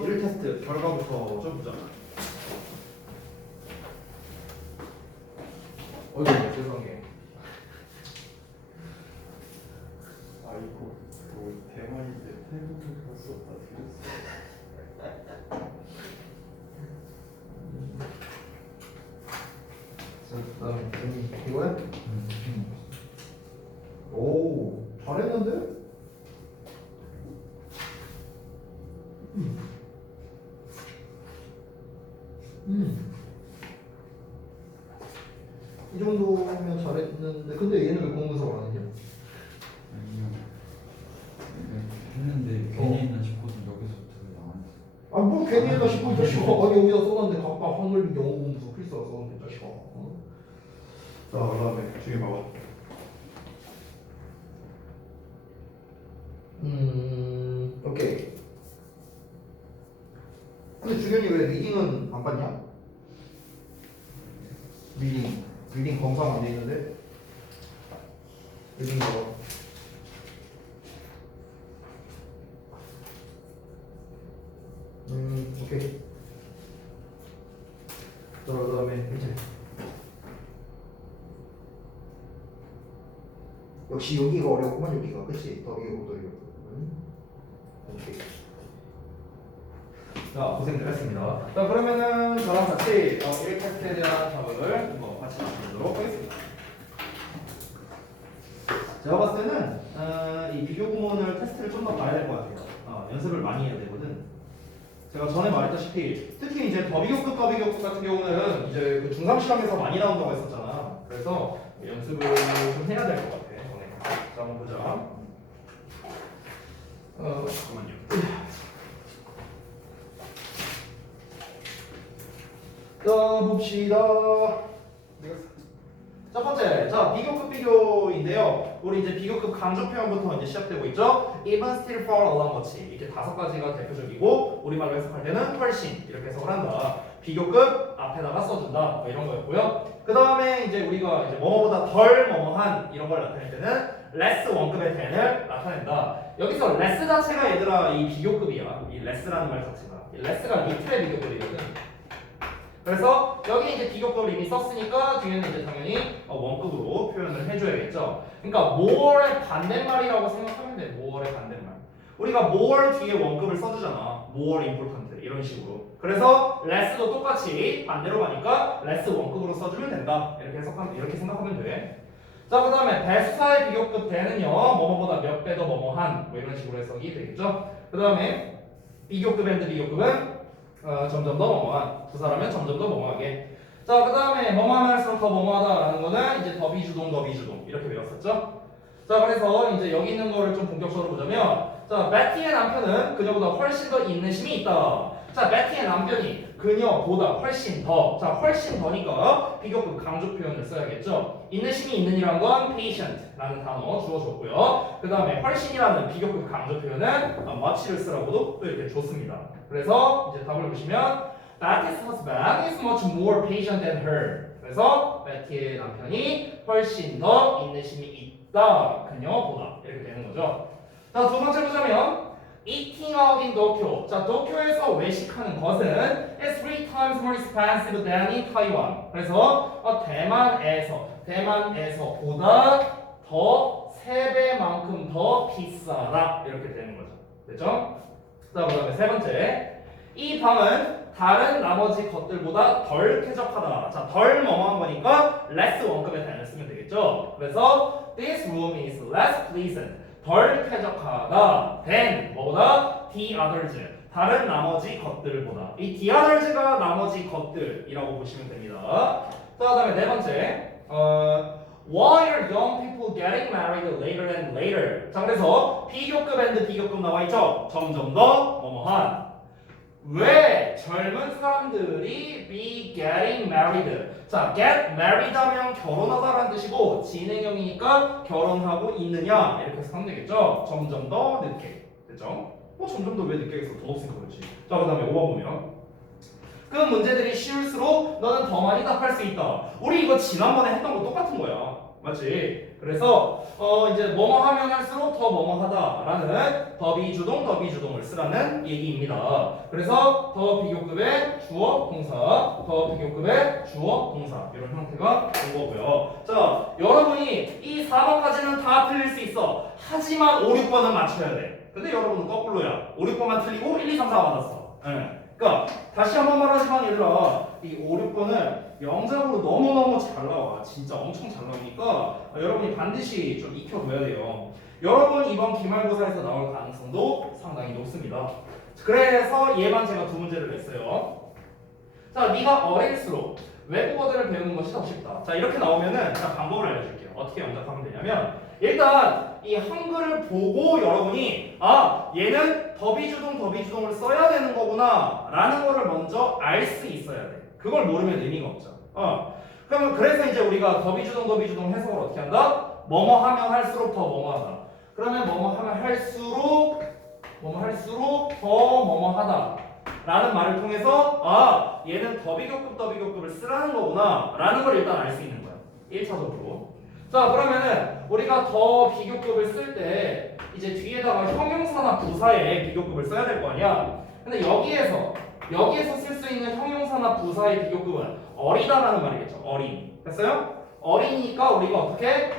한번 1 테스트 결과부터 좀 보자. 어이구 세상에. 아이고 뭐 대만인데 태국을 갔었다 그랬어. 자, 그다음 이거야? 오, 잘했는데? 이 정도면 잘했는데, 근데 얘는 왜 공부서가 안 했냐? 아니요. 했는데 괜히 했나 싶어서 여기서부터 나왔어. 아, 뭐 괜히 했나 싶어, 이 자식아. 아니, 여기다 써놨는데 각각 확률 영어 공부서 필수가 써놨는데, 이 자식아. 어? 자 그다음에 중에 봐봐. 오케이. 근데 주현이 왜 리딩은 안 봤냐? 리딩 검사가 안 돼 있는데? 리딩 봐봐. 오케이. 자, 그 다음에 이제 역시 여기가 어려웠구만. 여기가 그치? 더비고 오케이. 자, 고생들 했습니다. 자, 그러면은 저랑 같이 1테스트에 대한 답을 한번 같이 만들도록 하겠습니다. 제가 봤을 때는 이 비교 구문을 테스트를 좀 더 봐야 될 것 같아요. 연습을 많이 해야 되거든. 제가 전에 말했다시피 특히 이제 더비교급 같은 경우는 이제 그 중3 시험에서 많이 나온다고 했었잖아. 그래서 연습을 좀 해야 될 것 같아. 자, 한번 보자. 잠깐만요. 자, 봅시다. 첫 번째, 자, 비교급 비교인데요. 우리 이제 비교급 강조 표현부터 이제 시작되고 있죠. Even, still, far, along 같이 이렇게 5가지가 대표적이고 우리말로 해석할 때는 훨씬 이렇게 해석을 한다. 비교급 앞에다가 써준다. 뭐 이런 거였고요. 그 다음에 이제 우리가 이제 뭐뭐보다 덜 뭐뭐한 이런 걸 나타낼 때는 less 원급의 대를 나타낸다. 여기서 less 자체가 얘들아 이 비교급이야. 이 less라는 말 자체가. 이 less가 리틀의 비교급이거든. 그래서 여기 이제 비교급을 이미 썼으니까 뒤에는 이제 당연히 원급으로 표현을 해줘야겠죠. 그러니까 more의 반대말이라고 생각하면 돼. more의 반대말. 우리가 more 뒤에 원급을 써주잖아. more important 이런 식으로. 그래서 less도 똑같이 반대로 가니까 less 원급으로 써주면 된다. 이렇게 생각하면 돼. 자, 그 다음에 대수사의 비교급 대는요. 뭐뭐보다 몇 배 더 뭐뭐한 뭐 이런 식으로 해석이 되겠죠. 그 다음에 비교급 and 비교급은 점점 더 뭐뭐한 부사라면 점점 더 뭐뭐하게. 자, 그 다음에 뭐뭐하면 할수록 더 뭐뭐하다라는 거는 이제 더 비주동 이렇게 배웠었죠. 자, 그래서 이제 여기 있는 거를 좀 본격적으로 보자면 자, 베티의 남편은 그녀보다 훨씬 더 인내심이 있다. 자, 베티의 남편이 그녀보다 훨씬 더. 자, 훨씬 더니까 비교급 강조 표현을 써야겠죠. 인내심이 있는이란 건 patient라는 단어 주어줬고요. 그 다음에 훨씬이라는 비교급 강조 표현은 much를 쓰라고도 또 이렇게 줬습니다. 그래서 이제 답을 보시면 Betty's husband is much more patient than her. 그래서 베티의 남편이 훨씬 더 인내심이 있다. 그녀보다. 이렇게 되는 거죠. 자, 두 번째 보자면 eating out in 도쿄. 자, 도쿄에서 외식하는 것은 is 3 times more expensive than in Taiwan. 그래서 대만에서보다 더 3배만큼 더 비싸다. 이렇게 되는 거죠. 됐죠? 자, 그 다음에 세 번째. 이 방은 다른 나머지 것들보다 덜 쾌적하다. 자, 덜 뭐뭐한 거니까 less 원급의 단어를 쓰면 되겠죠. 그래서 this room is less pleasant. 덜 쾌적하다 than 뭐보다 the others. 다른 나머지 것들보다. 이 the others가 나머지 것들이라고 보시면 됩니다. 자, 그다음에 네 번째. Why are young people getting married later and later? 자, 그래서 비교급 and 비교급 나와 있죠. 점점 더 뭐뭐한. 왜 젊은 사람들이 be getting married? 자, get married 하면 결혼하다라는 뜻이고 진행형이니까 결혼하고 있느냐 이렇게 해서 하면 되겠죠. 점점 더 늦게. 됐죠? 점점 더 왜 늦게 해서 더 없으니까 그렇지. 자, 그 다음에 5번 보면 그 문제들이 쉬울수록 너는 더 많이 답할 수 있다. 우리 이거 지난번에 했던 거 똑같은 거야. 맞지? 그래서 이제 뭐뭐 하면 할수록 더 뭐뭐 하다라는 더 비주동을 쓰라는 얘기입니다. 그래서 더 비교급의 주어 동사, 더 비교급의 주어 동사 이런 형태가 된 거고요. 자, 여러분이 이 4번까지는 다 틀릴 수 있어. 하지만 5, 6번은 맞춰야 돼. 근데 여러분은 거꾸로야. 5, 6번만 틀리고 1, 2, 3, 4 맞았어. 예. 그러니까 다시 한번 말하지만 얘들아, 이 5, 6번은 영작으로 너무너무 잘 나와. 진짜 엄청 잘 나오니까 여러분이 반드시 좀 익혀둬야 돼요. 여러분 이번 기말고사에서 나올 가능성도 상당히 높습니다. 그래서 얘만 제가 두 문제를 냈어요. 자, 네가 어릴수록 외국어들을 배우는 것이 더 쉽다. 자, 이렇게 나오면은 제가 방법을 알려줄게요. 어떻게 영작하면 되냐면 일단 이 한글을 보고 여러분이 아, 얘는 더비주동을 써야 되는 거구나 라는 거를 먼저 알 수 있어야 돼. 그걸 모르면 의미가 없죠. 그러면 그래서 이제 우리가 더비주동 해석을 어떻게 한다? 뭐뭐 하면 할수록 더 뭐뭐 하다. 그러면 뭐뭐 하면 할수록 더 뭐뭐 하다 라는 말을 통해서 아, 얘는 더비교급을 쓰라는 거구나 라는 걸 일단 알 수 있는 거야. 1차적으로. 자, 그러면은 우리가 더 비교급을 쓸 때 이제 뒤에다가 형용사나 부사의 비교급을 써야 될 거 아니야. 근데 여기에서 쓸 수 있는 형용사나 부사의 비교급은 어리다라는 말이겠죠. 어린. 됐어요? 어리니까 우리가 어떻게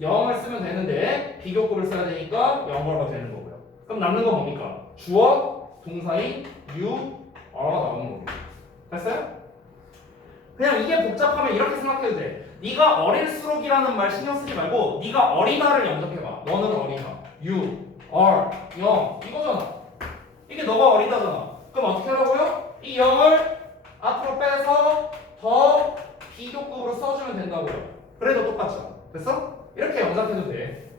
0을 쓰면 되는데 비교급을 써야 되니까 영어가 되는 거고요. 그럼 남는 건 뭡니까? 주어, 동사인 you, are가 나오는 거고요. 됐어요? 그냥 이게 복잡하면 이렇게 생각해도 돼. 네가 어릴수록이라는 말 신경 쓰지 말고 네가 어리다를 영접해봐. 너는 어리다. You, are, 영 이거잖아. 이게 너가 어리다잖아. 그럼 어떻게 하라고요? 이 0을 앞으로 빼서 더 비교급으로 써주면 된다고요. 그래도 똑같죠. 됐어? 이렇게 영작해도 돼.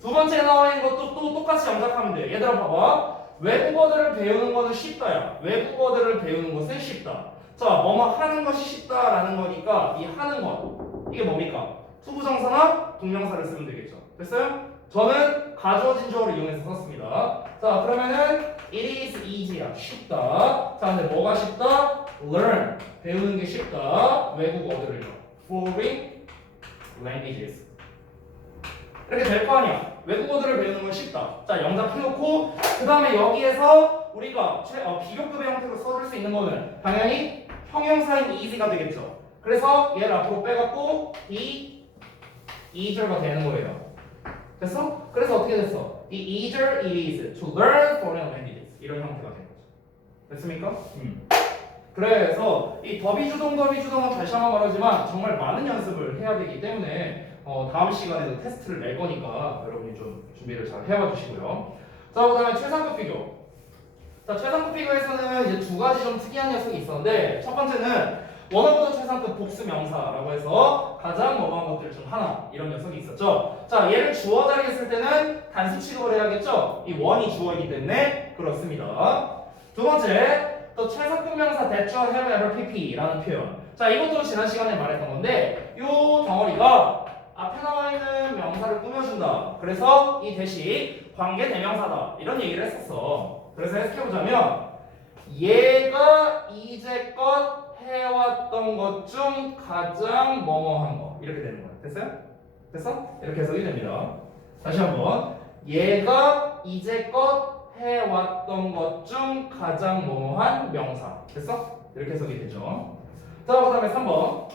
두 번째 나와 있는 것도 또 똑같이 영작하면 돼. 얘들아 봐봐. 외국어들을 배우는 거는 쉽다야. 외국어들을 배우는 것은 쉽다. 자, 뭐뭐 하는 것이 쉽다라는 거니까 이 하는 것 이게 뭡니까? 투부정사나 동명사를 쓰면 되겠죠. 됐어요? 저는 가주어진 주어를 이용해서 썼습니다. 자, 그러면은 it is easy야. 쉽다. 자, 근데 뭐가 쉽다? learn. 배우는 게 쉽다. 외국어들을요. foreign languages. 이렇게 될 거 아니야. 외국어들을 배우는 건 쉽다. 자, 영작해놓고 그 다음에 여기에서 우리가 비교급의 형태로 써줄 수 있는 거는 당연히 형용사인 easy가 되겠죠. 그래서 얘를 앞으로 빼갖고 이 eager가 되는 거예요. 됐어? 그래서 어떻게 됐어? The eager it is to learn foreign languages. 이런 형태가 된 거죠. 됐습니까? 그래서 이 더비주동은 다시 한번 말하지만 정말 많은 연습을 해야 되기 때문에 다음 시간에도 테스트를 낼 거니까 여러분이 좀 준비를 잘 해와 주시고요. 자, 그 다음에 최상급 비교. 자, 최상급 비교에서는 이제 두 가지 좀 특이한 녀석이 있었는데 첫 번째는 원어보다 최상급 복수 명사라고 해서 가장 뭐뭐한 것들 중 하나 이런 녀석이 있었죠. 자, 얘를 주어 자리에 쓸 때는 단수 취급을 해야겠죠. 이 원이 주어이기 때문에 그렇습니다. 두 번째, 또 최상급 명사 that you have ever pp라는 표현. 자, 이것도 지난 시간에 말했던 건데 요 덩어리가 앞에 나와 있는 명사를 꾸며준다. 그래서 이 대시 관계 대명사다. 이런 얘기를 했었어. 그래서 해석해보자면 얘가 이제껏 해왔던 것 중 가장 뭐뭐한 거 이렇게 되는 거야. 됐어요? 됐어? 이렇게 해석이 됩니다. 다시 한번 얘가 이제껏 해왔던 것 중 가장 뭐뭐한 명사. 됐어? 이렇게 해석이 되죠. 자, 그 다음에 3번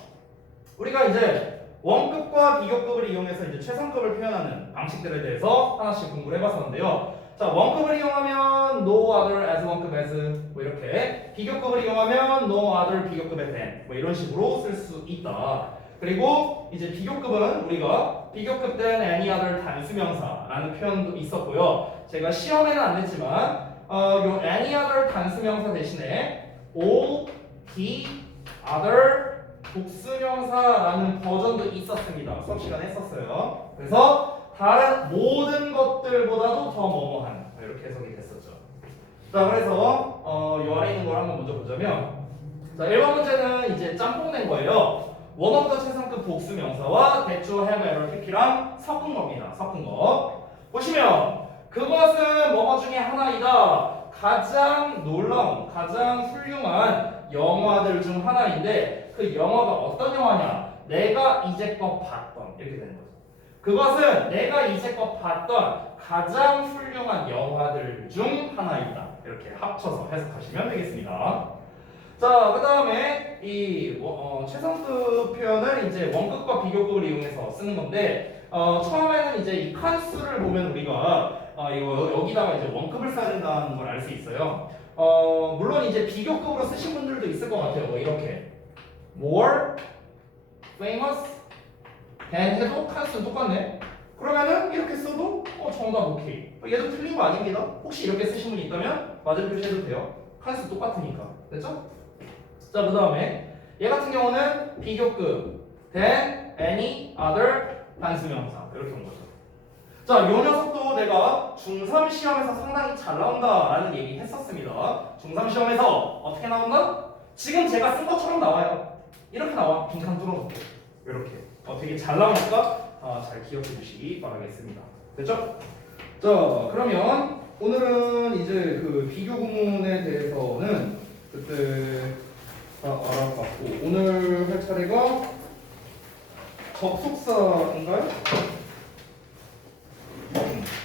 우리가 이제 원급과 비교급을 이용해서 이제 최상급을 표현하는 방식들에 대해서 하나씩 공부를 해봤었는데요. 자, 원급을 이용하면 no other as 원급 as 뭐 이렇게, 비교급을 이용하면 no other 비교급에 than 뭐 이런 식으로 쓸 수 있다. 그리고 이제 비교급은 우리가 비교급 than any other 단수명사라는 표현도 있었고요. 제가 시험에는 안 냈지만 요 any other 단수명사 대신에 all, the, other 복수명사라는 버전도 있었습니다. 수업 시간에 했었어요. 그래서 다른 모든 것들보다도 더 뭐뭐한 이렇게 해석이 됐었죠. 자, 그래서 요 아래 있는 걸 한번 먼저 보자면, 자, 1번 문제는 이제 짬뽕 낸 거예요. 원어부터 최상급 복수명사와 대조 have, ever, pp랑 섞은 겁니다. 섞은 거 보시면 그것은 뭐뭐 중에 하나이다. 가장 놀라운, 가장 훌륭한 영화들 중 하나인데 그 영화가 어떤 영화냐? 내가 이제껏 봤던 이렇게 되는 거죠. 그것은 내가 이제껏 봤던 가장 훌륭한 영화들 중 하나이다. 이렇게 합쳐서 해석하시면 되겠습니다. 자, 그 다음에 이 최상급 표현을 이제 원급과 비교급을 이용해서 쓰는 건데 처음에는 이제 이 칸수를 보면 우리가 이거 여기다가 이제 원급을 써야 된다는 걸 알 수 있어요. 물론 이제 비교급으로 쓰신 분들도 있을 것 같아요. 뭐 이렇게 more famous than 해도 칸수는 똑같네. 그러면은 이렇게 써도 정답 오케이. 얘도 틀린 거 아닙니다. 혹시 이렇게 쓰신 분이 있다면 맞은 표시해도 돼요. 칸수 똑같으니까. 됐죠? 자, 그 다음에 얘 같은 경우는 비교급 than any other 단수명사 이렇게 온 거죠. 자, 요 녀석도 내가 중3 시험에서 상당히 잘 나온다라는 얘기 했었습니다. 중3 시험에서 어떻게 나온다? 지금 제가 쓴 것처럼 나와요. 이렇게 나와. 빈칸 뚫어놓게. 이렇게. 되게 잘 나오니까 잘 기억해 주시기 바라겠습니다. 됐죠? 자, 그러면 오늘은 이제 그 비교 구문에 대해서는 그때 다 알아봤고 오늘 할 차례가 접속사인가요?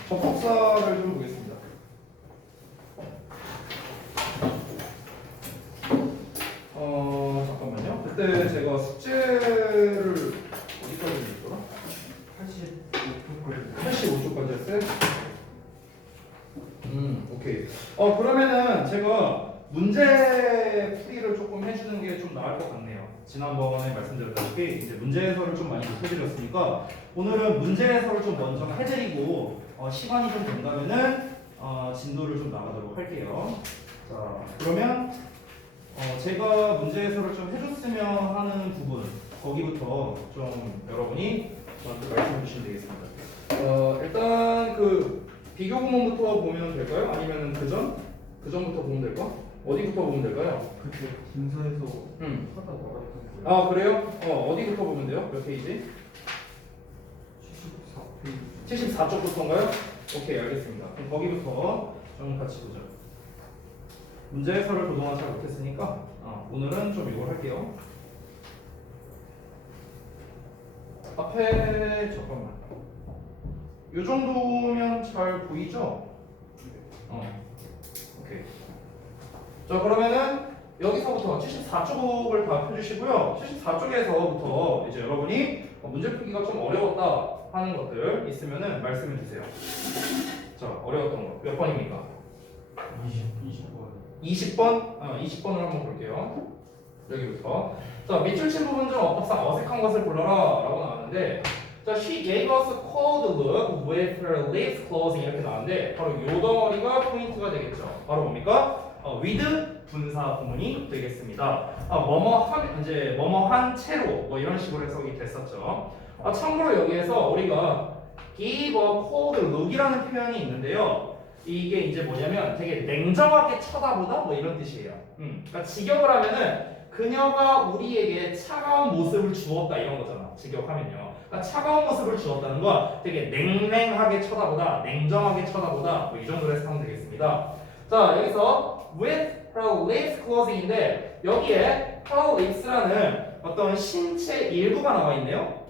접속사를 좀 보겠습니다. 잠깐만요. 그때 제가 숙제를 어디까지 했더라? 85쪽까지 했어요? 오케이. 그러면은 제가 문제 풀이를 조금 해주는 게 좀 나을 것 같네요. 지난번에 말씀드렸다시피 이제 문제 해설을 좀 많이 못해드렸으니까 오늘은 문제 해설을 좀 먼저 해드리고 시간이 좀 된다면은 진도를 좀 나가도록 할게요. 자, 그러면 제가 문제 해설을 좀 해줬으면 하는 부분 거기부터 좀 여러분이 저한테 말씀해 주시면 되겠습니다. 일단 그 비교 구문부터 보면 될까요? 아니면 그 전부터 보면 될까? 어디부터 보면 될까요? 그때 김사에서 하다 말았던 거예요. 아, 그래요? 어디부터 보면 돼요? 몇 페이지? 74페이지. 74쪽부터인가요? 오케이, 알겠습니다. 그럼 거기부터 좀 같이 보죠. 문제 해설을 그동안 잘 못했으니까 오늘은 좀 이걸 할게요. 앞에 잠깐만. 요 정도면 잘 보이죠? 오케이. 자, 그러면은 여기서부터 74쪽을 다 펴주시고요. 74쪽에서부터 이제 여러분이 문제 풀기가 좀 어려웠다 하는 것들 있으면은 말씀해 주세요. 자, 어려웠던 거 몇 번입니까? 20번. 20번? 20번을 한번 볼게요. 여기부터. 자, 밑줄 친 부분 중 어법상 어색한 것을 골라라 라고 나왔는데, 자, she gave us a cold look with her lips closing 이렇게 나왔는데 바로 요 덩어리가 포인트가 되겠죠. 바로 뭡니까? with 분사 구문이 되겠습니다. 뭐뭐한 채로 뭐 이런 식으로 해석이 됐었죠. 참고로 여기에서 우리가 give a cold look이라는 표현이 있는데요. 이게 이제 뭐냐면 되게 냉정하게 쳐다보다 뭐 이런 뜻이에요. 그러니까 직역을 하면은 그녀가 우리에게 차가운 모습을 주었다 이런 거잖아. 직역하면요. 그러니까 차가운 모습을 주었다는 건 되게 냉랭하게 쳐다보다, 냉정하게 쳐다보다 뭐 이 정도로 해석하면 되겠습니다. 자, 여기서 with her lips closing인데 여기에 her lips라는 어떤 신체 일부가 나와 있네요.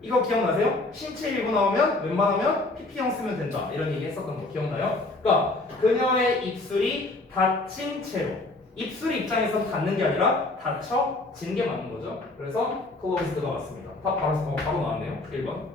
이거 기억나세요? 신체 일부 나오면 웬만하면 PP형 쓰면 된다 이런 얘기 했었던 거 기억나요? 그러니까 그녀의 입술이 닫힌 채로 입술 입장에서 닫는 게 아니라 닫혀진 게 맞는 거죠. 그래서 closed가 맞습니다. 바로 나왔네요. 1번.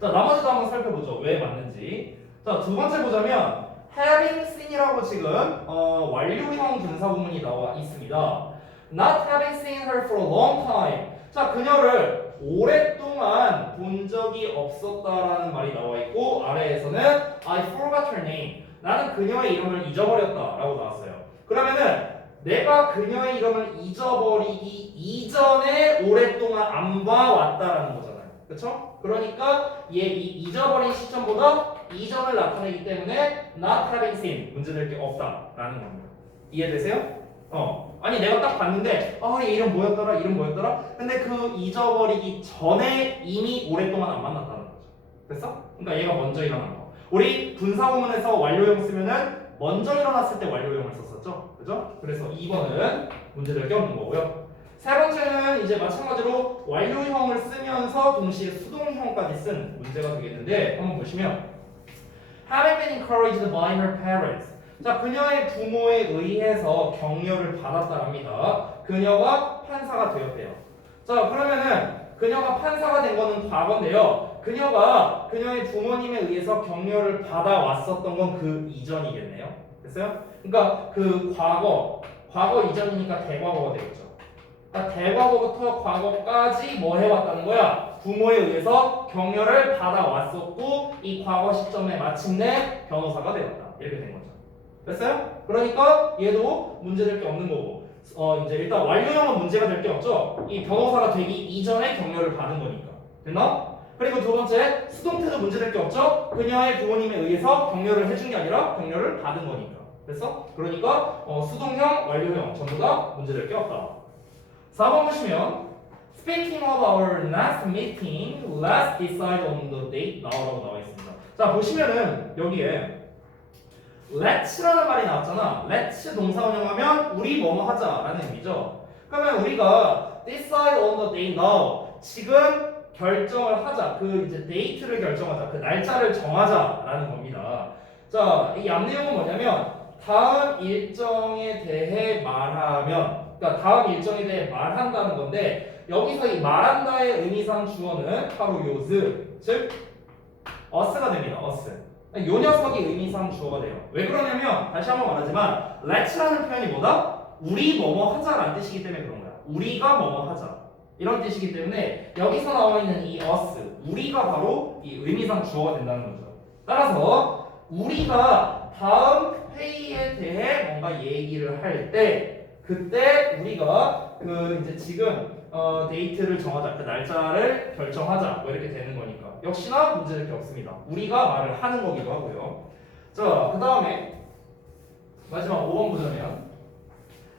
자, 나머지도 한번 살펴보죠. 왜 맞는지. 자, 두 번째 보자면 having seen이라고 지금 완료형 분사 구문이 나와 있습니다. Not having seen her for a long time. 자, 그녀를 오랫동안 본 적이 없었다라는 말이 나와 있고 아래에서는 I forgot her name. 나는 그녀의 이름을 잊어버렸다라고 나왔어요. 그러면은 내가 그녀의 이름을 잊어버리기 이전에 오랫동안 안 봐왔다라는 거잖아요. 그렇죠? 그러니까 이 잊어버린 시점보다 이전을 나타내기 때문에 not having seen 문제될 게 없다라는 겁니다. 이해되세요? 아니 내가 딱 봤는데 얘 이름 뭐였더라? 근데 그 잊어버리기 전에 이미 오랫동안 안 만났다는 거죠. 됐어? 그러니까 얘가 먼저 일어난 거. 우리 분사구문에서 완료형 쓰면은 먼저 일어났을 때 완료형을 썼었죠. 그죠? 그래서 2번은 문제될 게 없는 거고요. 세 번째는 이제 마찬가지로 완료형을 쓰면서 동시에 수동형까지 쓴 문제가 되겠는데 한번 보시면 having been encouraged by her parents. 자, 그녀의 부모에 의해서 격려를 받았다랍니다. 그녀가 판사가 되었대요. 자, 그러면은 그녀가 판사가 된 거는 과거인데요. 그녀가 그녀의 부모님에 의해서 격려를 받아왔었던 건 그 이전이겠네요. 됐어요? 그러니까 그 과거 이전이니까 대과거가 되겠죠. 그러니까 대과거부터 과거까지 뭐 해왔다는 거야? 부모에 의해서 격려를 받아왔었고 이 과거 시점에 마침내 변호사가 되었다. 이렇게 된 거죠. 됐어요? 그러니까 얘도 문제될 게 없는 거고 이제 일단 완료형은 문제가 될 게 없죠. 이 변호사가 되기 이전에 격려를 받은 거니까. 됐나? 그리고 두 번째 수동태도 문제될 게 없죠. 그녀의 부모님에 의해서 격려를 해준 게 아니라 격려를 받은 거니까. 됐어? 그러니까 수동형, 완료형 전부 다 문제될 게 없다. 4번 보시면 Speaking of our last meeting, let's decide on the date now라고 나와 있습니다. 자 보시면은 여기에 let's라는 말이 나왔잖아. let's 동사 운영하면 우리 뭐뭐 하자라는 의미죠. 그러면 우리가 decide on the date now 지금 결정을 하자. 그 이제 date를 결정하자. 그 날짜를 정하자라는 겁니다. 자, 이 앞 내용은 뭐냐면 다음 일정에 대해 말하면, 그러니까 다음 일정에 대해 말한다는 건데 여기서 이 말한다의 의미상 주어는 바로 요즈, 즉 us가 됩니다. us. 요 녀석이 의미상 주어가 돼요. 왜 그러냐면 다시 한번 말하지만 let's라는 표현이 뭐다? 우리 뭐뭐 하자라는 뜻이기 때문에 그런 거야. 우리가 뭐뭐 하자 이런 뜻이기 때문에 여기서 나와 있는 이 us, 우리가 바로 이 의미상 주어가 된다는 거죠. 따라서 우리가 다음 회의에 대해 뭔가 얘기를 할 때 그때 우리가 그 이제 지금 데이트를 정하자, 그 날짜를 결정하자 뭐 이렇게 되는 거니까 역시나 문제될 게 없습니다. 우리가 말을 하는 거기도 하고요. 자, 그 다음에 마지막 5번 보자면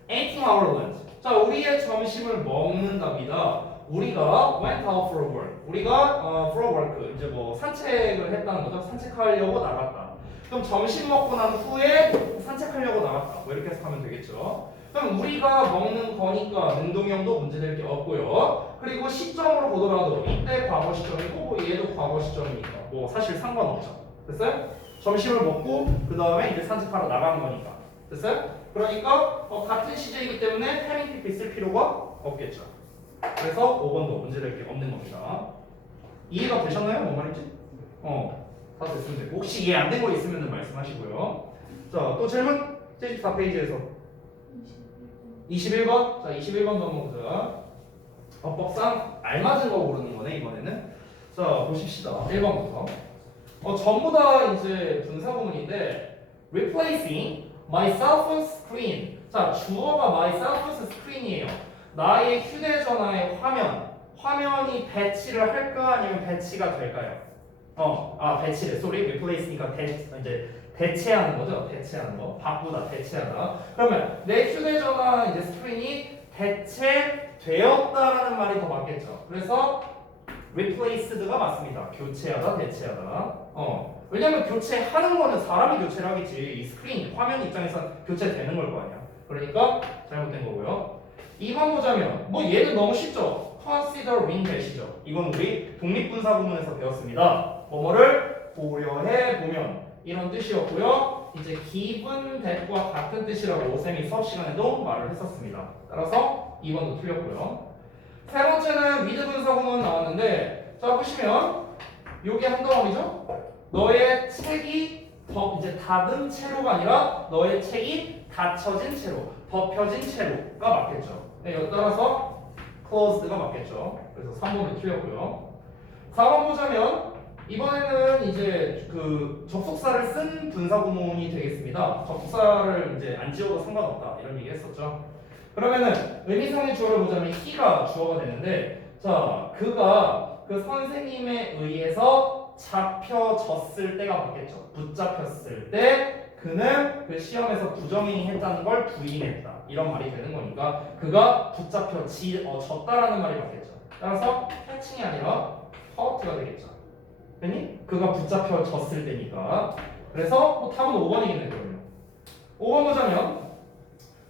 eating our lunch. 자, 우리의 점심을 먹는답니다. 우리가 went out for work. 우리가 for work 이제 뭐 산책을 했다는 거죠. 산책하려고 나갔다. 그럼 점심 먹고 난 후에 산책하려고 나갔다. 뭐 이렇게 해석하면 되겠죠. 그럼 우리가 먹는 거니까 능동형도 문제될 게 없고요. 그리고 시점으로 보더라도 이때 과거 시점이고 뭐 얘도 과거 시점이니까 뭐 사실 상관없죠. 됐어요? 점심을 먹고 그 다음에 이제 산책하러 나간 거니까. 됐어요? 그러니까 같은 시제이기 때문에 having TP 쓸 필요가 없겠죠. 그래서 5번도 문제될 게 없는 겁니다. 이해가 되셨나요? 뭔 말인지? 다 됐으면 되고 혹시 이해 안 된 거 있으면 말씀하시고요. 자, 또 질문 74페이지에서 21번. 자, 21번도 한번 보자. 법상 알맞은 거 고르는 거네 이번에는. 자, 보십시다. 1번부터. 전부 다 이제 분사구문인데 replacing my cell screen. 자, 주어가 my cell screen이에요. 나의 휴대전화의 화면이 배치를 할까 아니면 배치가 될까요? 배치래. sorry, replace니까 이제 대체하는 거죠. 대체하는 거. 바꾸다, 대체하다. 그러면 내 휴대전화 이제 스크린이 대체되었다라는 말이 더 맞겠죠. 그래서 replaced가 맞습니다. 교체하다, 대체하다. 왜냐면 교체하는 거는 사람이 교체를 하겠지. 이 스크린, 화면 입장에서 교체되는 걸 거 아니야. 그러니까 잘못된 거고요. 2번 보자면 뭐 얘는 너무 쉽죠. consider win 대시죠. 이건 우리 독립분사 구문에서 배웠습니다. 뭐뭐를 고려해 보면 이런 뜻이었고요. 이제 given that과 같은 뜻이라고 쌤이 수업 시간에도 말을 했었습니다. 따라서 2번도 틀렸고요. 세 번째는 with 분사 구문 나왔는데 자 보시면 요게 한 덩어리죠. 너의 책이 이제 닫은 채로가 아니라 너의 책이 닫혀진 채로, 덮여진 채로가 맞겠죠. 네, 따라서 closed가 맞겠죠. 그래서 3번도 틀렸고요. 4번 보자면 이번에는 이제 그 접속사를 쓴 분사구문이 되겠습니다. 접속사를 이제 안 지워도 상관없다 이런 얘기 했었죠. 그러면은 의미상의 주어를 보자면 he가 주어가 되는데 자 그가 그 선생님에 의해서 잡혀졌을 때가 맞겠죠. 붙잡혔을 때 그는 그 시험에서 부정행위 했다는 걸 부인했다 이런 말이 되는 거니까 그가 붙잡혀졌다라는 말이 맞겠죠. 따라서 캐칭이 아니라 hurt가 되겠죠. 됐니? 그가 붙잡혀졌을 때니까. 그래서 답은 5번이겠네 그러면. 5번 보자면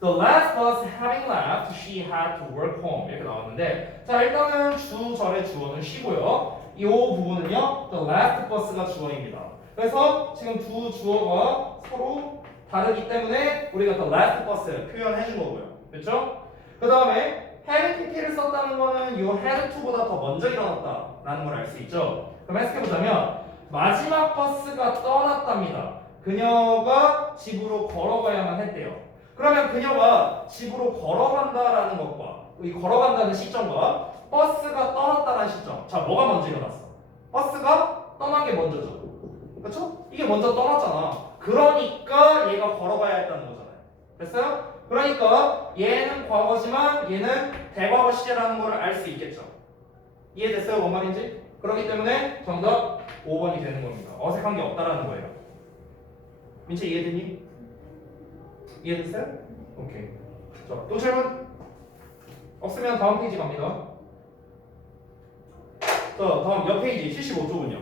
The last bus having left, she had to work home. 이렇게 나왔는데, 자 일단은 주절의 주어는 쉬고요. 이 부분은요, the last bus가 주어입니다. 그래서 지금 두 주어가 서로 다르기 때문에 우리가 the last bus 표현해 준 거고요. 그렇죠? 그 다음에 having pp를 썼다는 거는 이 had to보다 더 먼저 일어났다라는 걸 알 수 있죠. 그럼 해석해보자면 마지막 버스가 떠났답니다. 그녀가 집으로 걸어가야만 했대요. 그러면 그녀가 집으로 걸어간다라는 것과 이 걸어간다는 시점과 버스가 떠났다는 시점, 자 뭐가 먼저 일어났어? 버스가 떠난 게 먼저죠. 그렇죠? 이게 먼저 떠났잖아. 그러니까 얘가 걸어가야 했다는 거잖아요. 됐어요? 그러니까 얘는 과거지만 얘는 대과거 시제라는 걸 알 수 있겠죠. 이해됐어요? 뭔 말인지? 그렇기 때문에 정답 5번이 되는 겁니다. 어색한 게 없다라는 거예요. 민채 이해되니? 이해됐어요? 오케이. 자, 또 질문? 없으면 다음 페이지 갑니다. 자, 다음 옆 페이지 75쪽은요?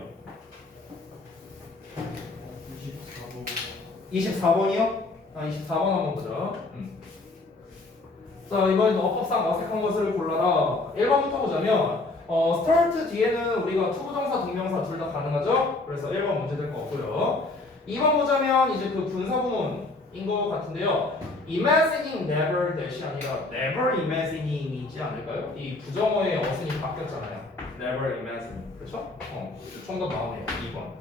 24번이요? 24번 한번 보자. 자, 이번엔 어법상 어색한 것을 골라라. 1번부터 보자면 start 뒤에는 우리가 투부정사, 동명사 둘 다 가능하죠? 그래서 1번 문제 될 거 없고요. 2번 보자면 이제 그 분사구문인 것 같은데요. imagining never 대시 아니라 never imagining이지 않을까요? 이 부정어의 어순이 바뀌었잖아요. never imagining. 그렇죠? 정답 나오네요. 2번.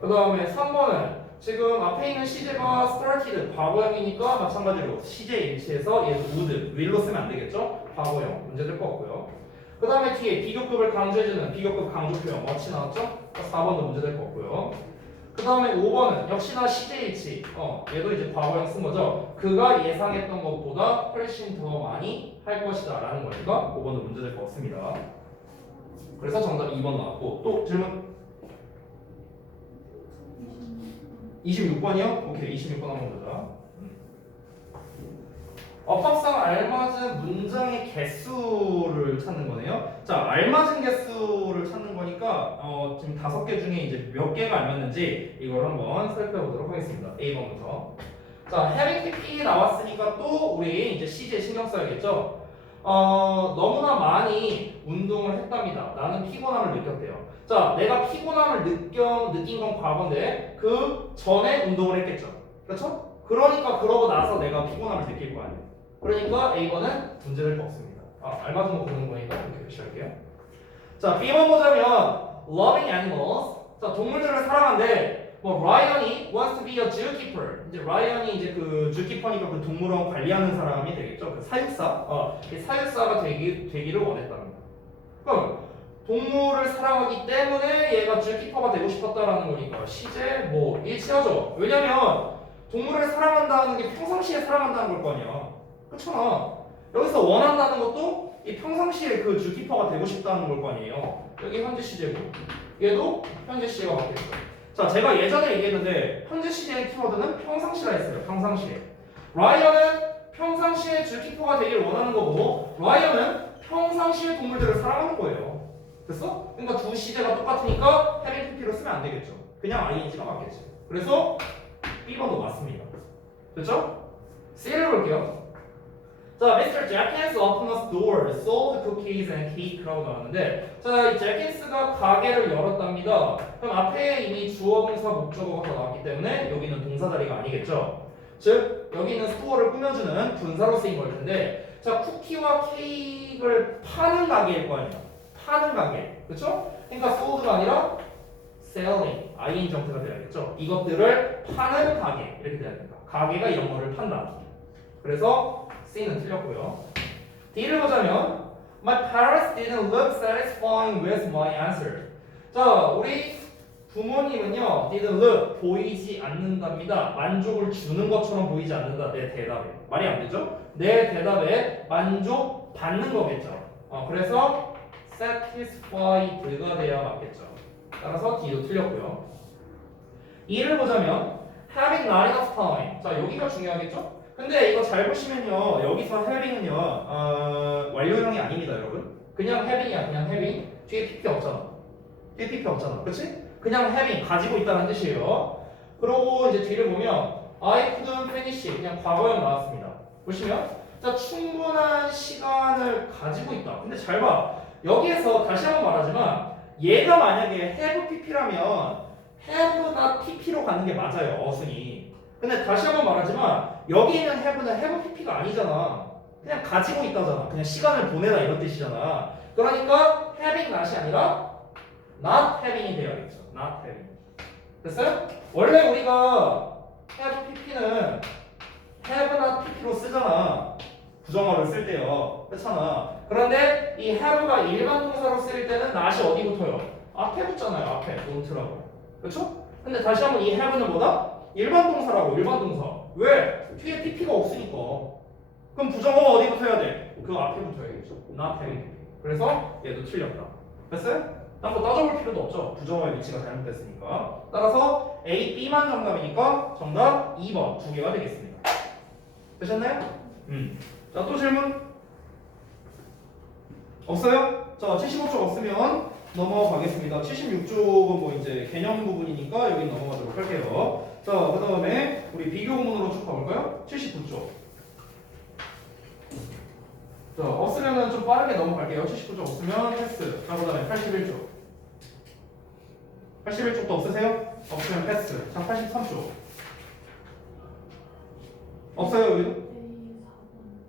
그 다음에 3번은 지금 앞에 있는 시제가 started 과거형이니까 마찬가지로 시제 일치해서 얘도 would, will로 쓰면 안 되겠죠? 과거형 문제 될 것 같고요. 그 다음에 뒤에 비교급을 강조해주는 비교급 강조 표현 much 나왔죠? 4번도 문제 될 것 같고요. 그 다음에 5번은 역시나 시제 일치. 얘도 이제 과거형 쓴 거죠. 그가 예상했던 것보다 훨씬 더 많이 할 것이다 라는 거니까 5번도 문제 될 것 같습니다. 그래서 정답 2번 나왔고 또 질문 26번이요? 오케이 26번 한번 보자. 어법상 알맞은 문장의 개수를 찾는 거네요. 자, 알맞은 개수를 찾는 거니까 지금 5개 중에 이제 몇 개가 알맞는지 이걸 한번 살펴보도록 하겠습니다. A번부터. 자, having PP 나왔으니까 또 우리 이제 CJ 신경 써야겠죠. 너무나 많이 운동을 했답니다. 나는 피곤함을 느꼈대요. 자, 내가 피곤함을 느낀 건 과거인데 그 전에 운동을 했겠죠. 그렇죠? 그러니까 그러고 나서 내가 피곤함을 느낄 거 아니에요. 그러니까 A번은 문제될 거 없습니다. 알맞은 거 보는 거니까 이렇게 표시할게요. 자, B번 보자면 loving animals. 자, 동물들을 사랑한데 뭐 라이언이 wants to be a zookeeper. 이제 라이언이 이제 그 zookeeper니까 그 동물원 관리하는 사람이 되겠죠. 그 사육사. 사육사가 되기를 원했답니다. 그럼 동물을 사랑하기 때문에 얘가 zookeeper가 되고 싶었다라는 거니까 시제 뭐 일치하죠. 왜냐면 동물을 사랑한다는 게 평상시에 사랑한다는 걸 거 아니야. 그렇잖아. 여기서 원한다는 것도 이 평상시에 그 zookeeper가 되고 싶다는 걸 거 아니에요. 여기 현재 시제고 얘도 현재 시제가 맞겠죠. 자, 제가 예전에 얘기했는데 현재 시제의 키워드는 평상시라 했어요. 평상시에. 라이언은 평상시에 zookeeper가 되길 원하는 거고 라이언은 평상시에 동물들을 사랑하는 거예요. 됐어? 그러니까 두 시제가 똑같으니까 having pp로 쓰면 안 되겠죠. 그냥 ing가 맞겠지. 그래서 B번도 맞습니다. 됐죠? C를 볼게요. 자, Mr. Jenkins opened a store, sold cookies and cake라고 나왔는데, 자, 이 제킨스가 가게를 열었답니다. 그럼 앞에 이미 주어, 동사, 목적어가 다 나왔기 때문에 여기는 동사 자리가 아니겠죠. 즉, 여기는 스토어를 꾸며주는 분사로 쓰인 걸 텐데, 자, 쿠키와 케이크를 파는 가게일 거 아니야. 파는 가게, 그렇죠? 그러니까 sold가 아니라 selling, ing 형태가 돼야겠죠. 이것들을 파는 가게 이렇게 돼야 된다. 가게가 이런 거를 판다. 그래서 C는 틀렸고요. D를 보자면 My parents didn't look satisfying with my answer. 자, 우리 부모님은요 didn't look 보이지 않는답니다. 만족을 주는 것처럼 보이지 않는다. 내 대답에 말이 안 되죠? 내 대답에 만족 받는 거겠죠. 그래서 satisfied가 돼야 맞겠죠. 따라서 D도 틀렸고요. E를 보자면 having not enough time. 자, 여기가 중요하겠죠? 근데 이거 잘 보시면요, 여기서 having은요, 완료형이 아닙니다, 여러분. 그냥 having이야, 그냥 having. 뒤에 pp 없잖아. 뒤에 pp 없잖아, 그렇지? 그냥 having 가지고 있다는 뜻이에요. 그리고 이제 뒤를 보면 I couldn't finish 그냥 과거형 나왔습니다. 보시면 자 충분한 시간을 가지고 있다. 근데 잘 봐. 여기에서 다시 한번 말하지만 얘가 만약에 have pp라면 have나 pp로 가는 게 맞아요. 어순이. 근데 다시 한번 말하지만 여기 있는 have는 have pp가 아니잖아. 그냥 가지고 있다잖아. 그냥 시간을 보내다 이런 뜻이잖아. 그러니까 having not이 아니라 not having이 되어야겠죠. not having. 됐어요? 원래 우리가 have pp는 have나 pp로 쓰잖아. 부정어를 쓸 때요. 그렇잖아. 그런데 이 have가 일반 동사로 쓰일 때는 not이 어디 붙어요? 앞에 붙잖아요. 앞에 don't라고. 그렇죠? 근데 다시 한번 이 have는 뭐다? 일반 동사라고. 일반 동사. 왜? 뒤에 pp가 없으니까. 그럼 부정어가 어디 붙어야 돼? 그 앞에 붙어야겠죠. not having. 그래서 얘도 틀렸다. 됐어요? 딴 거 따져볼 필요도 없죠. 부정어의 위치가 잘못됐으니까. 따라서 A, B만 정답이니까 정답 2번 두 개가 되겠습니다. 되셨나요? 자, 또 질문? 없어요? 자, 75쪽 없으면 넘어가겠습니다. 76쪽은 뭐 이제 개념 부분이니까 여기 넘어가도록 할게요. 자, 그 다음에 우리 비교문으로 쭉 가볼까요? 79쪽. 자, 없으면은 좀 빠르게 넘어갈게요. 79쪽 없으면 패스. 자, 그 다음에 81쪽. 81쪽도 없으세요? 없으면 패스. 자, 83쪽. 없어요, 여기도?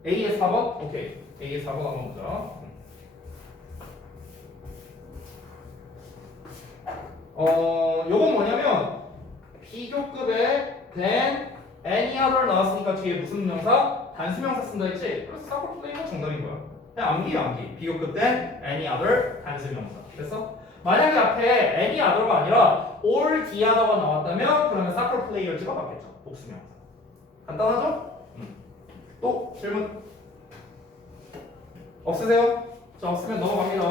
A의 4번? 오케이. A의 4번 한번 보자. 요건 뭐냐면 비교급에 then, any other 나왔으니까 뒤에 무슨 명사? 단수명사 쓴다 했지? 그래서 사고 플레이가 정답인 거야. 그냥 암기야, 암기. 비교급 then, any other 단수명사. 됐어? 만약에 앞에 any other가 아니라 all the other가 나왔다면 그러면 soccer player즈가 맞겠죠. 복수명사. 간단하죠? 또 질문 없으세요? 자, 없으면 넘어갑니다.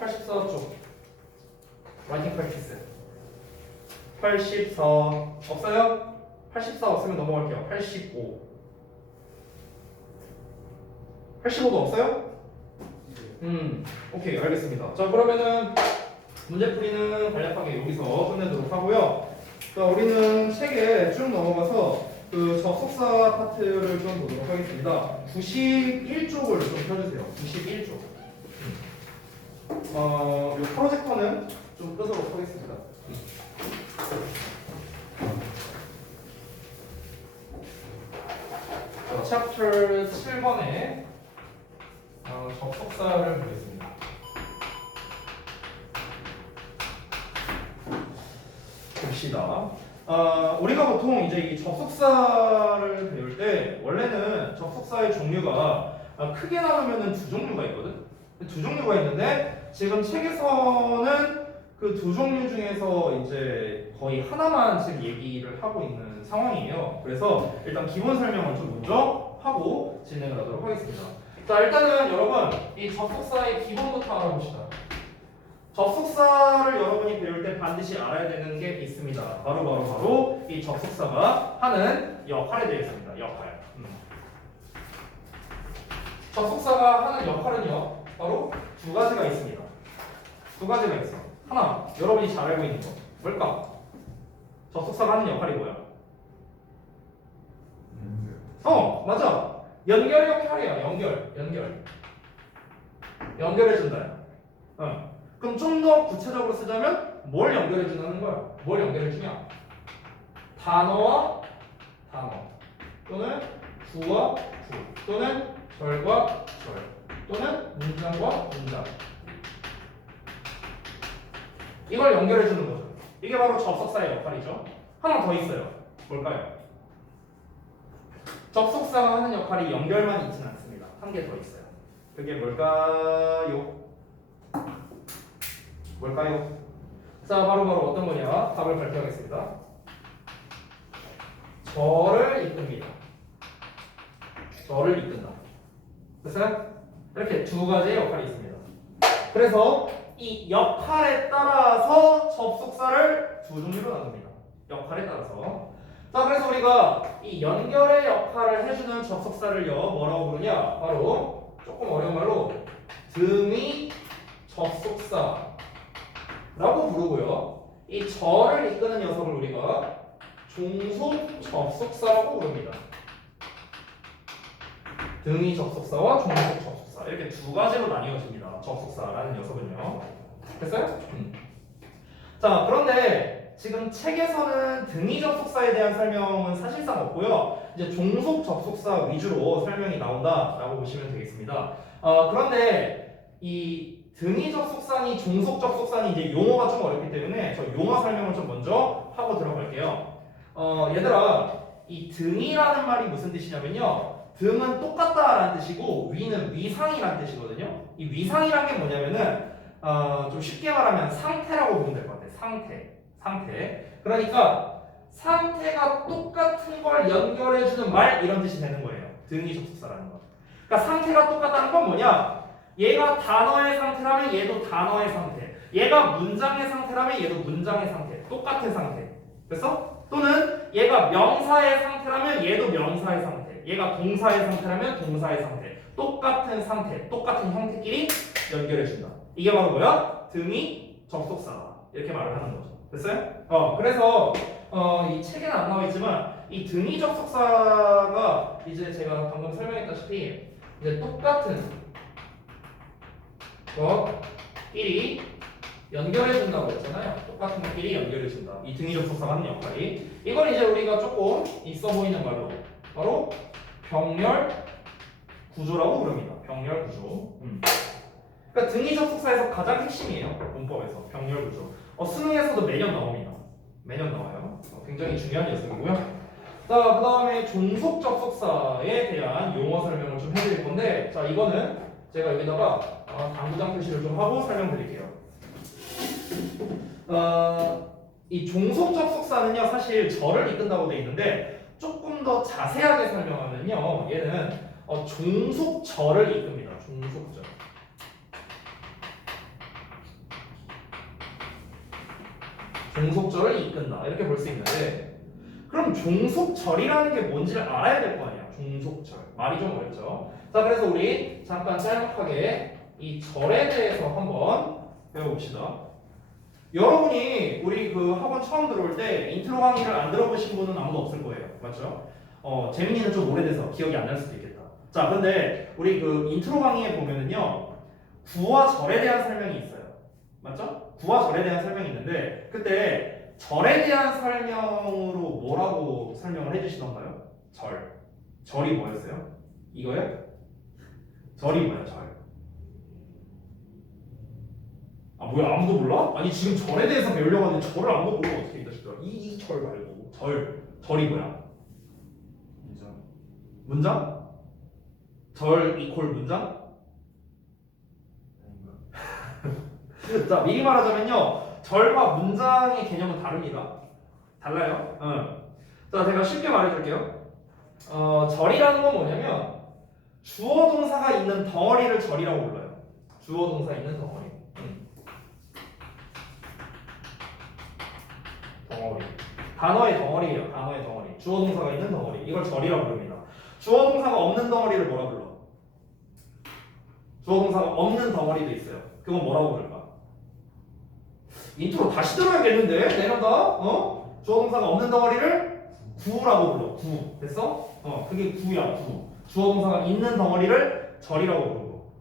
84쪽 라이팅 프랙티스 84 없어요? 84 없으면 넘어갈게요. 85 85도 없어요? 오케이, 알겠습니다. 자, 그러면은 문제풀이는 간략하게 여기서 끝내도록 하고요. 자, 우리는 책에 쭉 넘어가서 그 접속사 파트를 좀 보도록 하겠습니다. 91쪽을 좀 펴주세요. 91쪽. 이 프로젝터는 좀 끄도록 하겠습니다. 자, 챕터 7번에 접속사를 보겠습니다. 봅시다. 우리가 보통 이제 이 접속사를 배울 때 원래는 접속사의 종류가 크게 나누면 두 종류가 있거든. 두 종류가 있는데 지금 책에서는 그 두 종류 중에서 이제 거의 하나만 지금 얘기를 하고 있는 상황이에요. 그래서 일단 기본 설명을 좀 먼저 하고 진행을 하도록 하겠습니다. 자, 일단은 여러분 이 접속사의 기본부터 알아봅시다. 접속사를 여러분이 배울 때 반드시 알아야 되는 게 있습니다. 바로 이 접속사가 하는 역할에 대해 있습니다. 역할. 접속사가 하는 역할은요, 바로 두 가지가 있습니다. 두 가지가 있어. 하나, 여러분이 잘 알고 있는 거. 뭘까? 접속사가 하는 역할이 뭐야? 맞아. 연결 역할이야. 연결해준다. 그럼 좀 더 구체적으로 쓰자면 뭘 연결해주는 거야? 뭘 연결해주냐? 단어와 단어 또는 구와 구 또는 절과 절 또는 문장과 문장 이걸 연결해주는 거죠. 이게 바로 접속사의 역할이죠. 하나 더 있어요. 뭘까요? 접속사가 하는 역할이 연결만 있지는 않습니다. 한 개 더 있어요. 그게 뭘까요? 자, 바로 어떤 거냐? 답을 발표하겠습니다. 저를 이끕니다. 저를 이끈다. 됐어요? 이렇게 두 가지의 역할이 있습니다. 그래서 이 역할에 따라서 접속사를 두 종류로 나눕니다. 역할에 따라서. 자, 그래서 우리가 이 연결의 역할을 해주는 접속사를요, 뭐라고 부르냐? 바로 조금 어려운 말로 등위 접속사 라고 부르고요. 이 절을 이끄는 녀석을 우리가 종속 접속사라고 부릅니다. 등위 접속사와 종속 접속사 이렇게 두 가지로 나뉘어집니다. 접속사라는 녀석은요. 됐어요? 자, 그런데 지금 책에서는 등위 접속사에 대한 설명은 사실상 없고요. 이제 종속 접속사 위주로 설명이 나온다라고 보시면 되겠습니다. 그런데 이 등위 접속사니 종속 접속사니 이제 용어가 좀 어렵기 때문에 저 용어 설명을 좀 먼저 하고 들어갈게요. 얘들아, 이 등이라는 말이 무슨 뜻이냐면요. 등은 똑같다라는 뜻이고 위는 위상이라는 뜻이거든요. 이 위상이라는 게 뭐냐면은 좀 쉽게 말하면 상태라고 보면 될 것 같아요. 상태. 그러니까 상태가 똑같은 걸 연결해주는 말 이런 뜻이 되는 거예요. 등위 접속사라는 거. 그러니까 상태가 똑같다는 건 뭐냐? 얘가 단어의 상태라면 얘도 단어의 상태. 얘가 문장의 상태라면 얘도 문장의 상태. 똑같은 상태. 됐어? 또는 얘가 명사의 상태라면 얘도 명사의 상태. 얘가 동사의 상태라면 동사의 상태. 똑같은 상태, 똑같은 형태끼리 연결해준다. 이게 바로 뭐야? 등위 접속사. 이렇게 말을 하는 거죠. 됐어요? 그래서 이 책에는 안 나와 있지만 이 등위 접속사가 이제 제가 방금 설명했다시피 이제 똑같은 것끼리 연결해준다고 했잖아요. 똑같은 것끼리 연결해준다. 이 등위 접속사가 하는 역할이. 이걸 이제 우리가 조금 있어 보이는 말로 바로 병렬 구조라고 부릅니다. 병렬 구조. 그러니까 등위 접속사에서 가장 핵심이에요. 문법에서 병렬 구조. 수능에서도 매년 나옵니다. 매년 나와요. 굉장히 중요한 녀석이고요. 자, 그 다음에 종속 접속사에 대한 용어 설명을 좀 해드릴 건데, 자, 이거는 제가 여기다가 당구장 표시를 좀 하고 설명드릴게요. 이 종속 접속사는요, 사실 절을 이끈다고 돼 있는데 조금 더 자세하게 설명하면요, 얘는 종속절을 이끕니다. 종속절. 종속절을 이끈다 이렇게 볼 수 있는데, 그럼 종속절이라는 게 뭔지를 알아야 될 거 아니야. 종속절 말이 좀 어렵죠. 자, 그래서 우리 잠깐 짤막하게 이 절에 대해서 한번 배워봅시다. 여러분이 우리 그 학원 처음 들어올 때 인트로 강의를 안 들어보신 분은 아무도 없을 거예요. 맞죠? 재민이는 좀 오래돼서 기억이 안 날 수도 있겠다. 자, 근데 우리 그 인트로 강의에 보면은요, 구와 절에 대한 설명이 있어요. 맞죠? 구와 절에 대한 설명이 있는데 그때 절에 대한 설명으로 뭐라고 설명을 해주시던가요? 절이 뭐였어요? 이거요? 절이 뭐야? 절. 뭐야, 아무도 몰라? 아니 지금 절에 대해서 배우려고 하는데 절을 아무도 모르면 어떻게 있다 싶더라. 이 절 말고 절이 뭐야? 문장? 절 이퀄 문장? 자, 미리 말하자면요, 절과 문장의 개념은 다릅니다. 달라요. 자, 제가 쉽게 말해줄게요. 절이라는 건 뭐냐면 주어 동사가 있는 덩어리를 절이라고 불러요. 주어 동사 있는 덩어리. 덩어리. 단어의 덩어리예요. 단어의 덩어리. 주어 동사가 있는 덩어리. 이걸 절이라고 부릅니다. 주어 동사가 없는 덩어리를 뭐라 불러? 주어 동사가 없는 덩어리도 있어요. 그건 뭐라고 부를까? 인트로 다시 들어야겠는데? 내려다? 주어 동사가 없는 덩어리를 구라고 불러. 구. 됐어? 그게 구야, 구. 주어 동사가 있는 덩어리를 절이라고 부르고.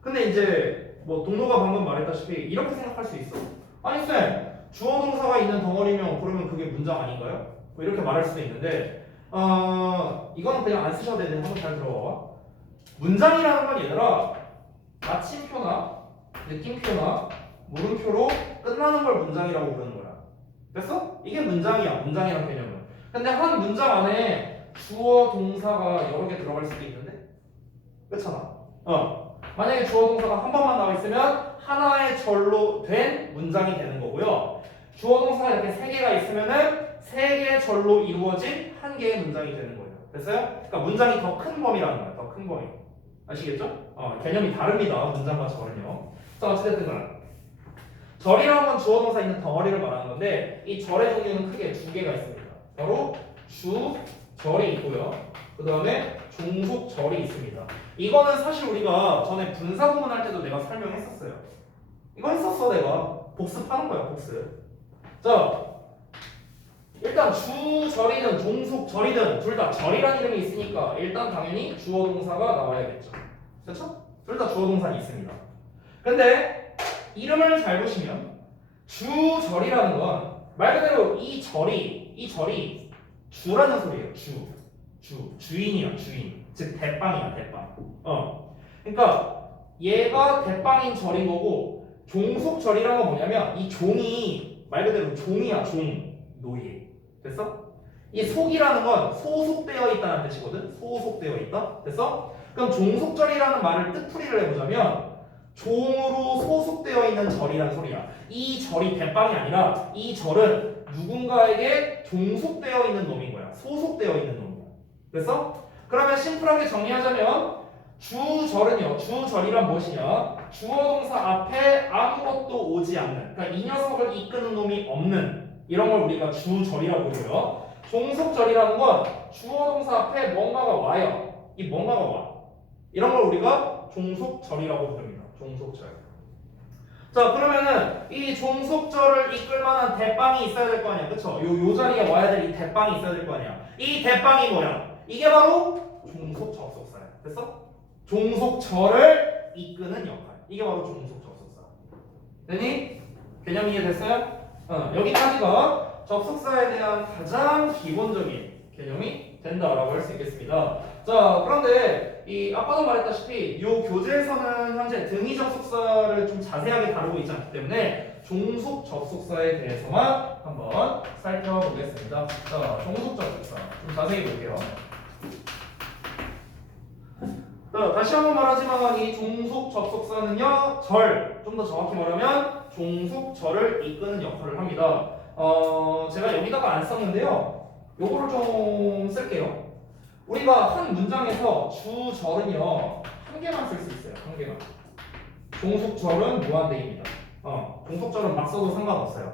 근데 이제 뭐 동료가 방금 말했다시피 이렇게 생각할 수 있어. 아니 쌤, 주어 동사가 있는 덩어리면 그러면 그게 문장 아닌가요? 뭐 이렇게 말할 수도 있는데 이거는 그냥 안 쓰셔도 되는데 한번 잘 들어봐. 문장이라는 건 얘들아, 마침표나 느낌표나 물음표로 끝나는 걸 문장이라고 부르는 거야. 됐어? 이게 문장이야. 문장이라는 개념은. 근데 한 문장 안에 주어 동사가 여러 개 들어갈 수도 있는데, 그렇잖아. 만약에 주어 동사가 한 번만 나와 있으면 하나의 절로 된 문장이 되는 거고요. 주어 동사가 이렇게 세 개가 있으면은 세 개의 절로 이루어진 한 개의 문장이 되는 거예요. 됐어요? 그러니까 문장이 더 큰 범위라는 거야. 더 큰 범위. 아시겠죠? 개념이 다릅니다. 문장과 절은요. 자, 어찌됐든 간에 절이라는 건 주어 동사 있는 덩어리를 말하는 건데, 이 절의 종류는 크게 두 개가 있습니다. 바로 주절이 있고요. 그 다음에 종속절이 있습니다. 이거는 사실 우리가 전에 분사구문 할 때도 내가 설명했었어요. 이거 했었어. 내가 복습하는 거야. 복습. 자, 일단 주절이든 종속절이든 둘 다 절이라는 이름이 있으니까 일단 당연히 주어 동사가 나와야겠죠. 그렇죠? 둘 다 주어 동사는 있습니다. 근데 이름을 잘 보시면 주절이라는 건 말 그대로 이 절이 주라는 소리예요. 주인이야, 주인. 즉 대빵이야, 대빵. 그러니까 얘가 대빵인 절인 거고 종속절이라는 건 뭐냐면 이 종이 말 그대로 종이야, 노예. 됐어? 이 속이라는 건 소속되어 있다는 뜻이거든. 소속되어 있다. 됐어? 그럼 종속절이라는 말을 뜻풀이를 해보자면 종으로 소속되어 있는 절이라는 소리야. 이 절이 대빵이 아니라 이 절은 누군가에게 종속되어 있는 놈인 거야. 소속되어 있는 놈이야. 됐어? 그러면 심플하게 정리하자면 주절이란 무엇이냐? 주어 동사 앞에 아무것도 오지 않는, 그러니까 이 녀석을 이끄는 놈이 없는 이런 걸 우리가 주절이라고 부르고요. 종속절이라는 건 주어 동사 앞에 뭔가가 와요. 이 뭔가가 와. 이런 걸 우리가 종속절이라고 부릅니다. 종속절. 자, 그러면은 이 종속절을 이끌 만한 대빵이 있어야 될 거 아니야. 그쵸? 요 자리에 와야 될 이 대빵이 있어야 될 거 아니야. 이 대빵이 뭐야? 이게 바로 종속접속사야. 됐어? 종속절을 이끄는 역할. 이게 바로 종속접속사. 되니? 개념 이해됐어요? 여기까지가 접속사에 대한 가장 기본적인 개념이 된다라고 할 수 있겠습니다. 자, 그런데 이 아까도 말했다시피 이 교재에서는 현재 등위 접속사를 좀 자세하게 다루고 있지 않기 때문에 종속 접속사에 대해서만 한번 살펴보겠습니다. 자, 종속 접속사 좀 자세히 볼게요. 자, 다시 한번 말하지만 이 종속 접속사는요, 좀 더 정확히 말하면 종속절을 이끄는 역할을 합니다. 제가 여기다가 안 썼는데요. 요거를 좀 쓸게요. 우리가 한 문장에서 주절은요 한 개만 쓸 수 있어요. 한 개만. 종속절은 무한대입니다. 종속절은 막 써도 상관없어요.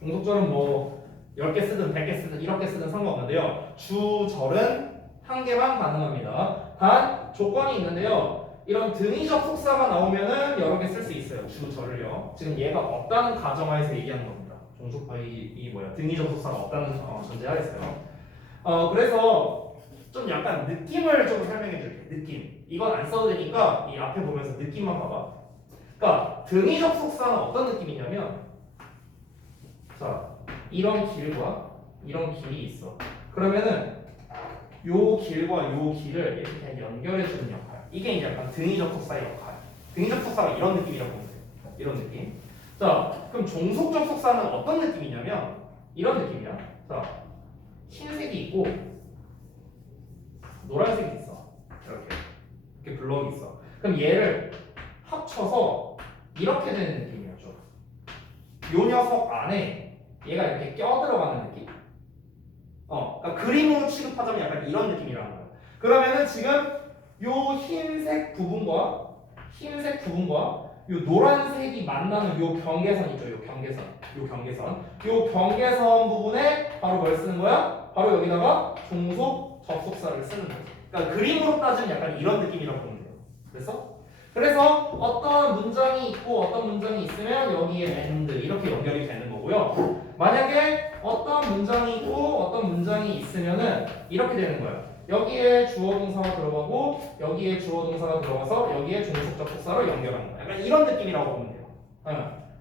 종속절은 뭐 10개 쓰든 100개 쓰든 이렇게 쓰든 상관없는데요. 주절은 한 개만 가능합니다. 단 조건이 있는데요. 이런 등위 접속사가 나오면은 여러 개 쓸 수 있어요. 주절을요. 지금 얘가 없다는 가정하에서 얘기하는 겁니다. 등위 접속사가 없다는 전제하에서요. 그래서 좀 약간 느낌을 좀 설명해 줄게. 느낌. 이건 안 써도 되니까 이 앞에 보면서 느낌만 봐봐. 그러니까 등위 접속사는 어떤 느낌이냐면, 자, 이런 길과 이런 길이 있어. 그러면은 요 길과 요 길을 이렇게 그냥 연결해 주는 역할. 이게 이제 약간 등위 접속사의 역할. 등위 접속사가 이런 느낌이라고 보면 돼요. 이런 느낌. 자, 그럼 종속 접속사는 어떤 느낌이냐면 이런 느낌이야. 자, 흰색이 있고 노란색이 있어. 이렇게 블럭이 있어. 그럼 얘를 합쳐서 이렇게 되는 느낌이야. 요 녀석 안에 얘가 이렇게 껴들어가는 느낌. 그러니까 그림으로 취급하자면 약간 이런 느낌이라는 거야. 그러면은 지금 요 흰색 부분과 요 노란색이 만나는 요 경계선 있죠. 요 경계선 부분에 바로 뭘 쓰는 거야? 바로 여기다가 종속 접속사를 쓰는 거지. 그러니까 그림으로 따지면 약간 이런 느낌이라고 보면 돼요. 그래서 어떤 문장이 있고 어떤 문장이 있으면 여기에 and 이렇게 연결이 되는 거고요. 만약에 어떤 문장이 있고 어떤 문장이 있으면은 이렇게 되는 거예요. 여기에 주어 동사가 들어가고 여기에 주어 동사가 들어가서 여기에 종속 접속사로 연결하는 거예요. 약간 이런 느낌이라고 보면 돼요.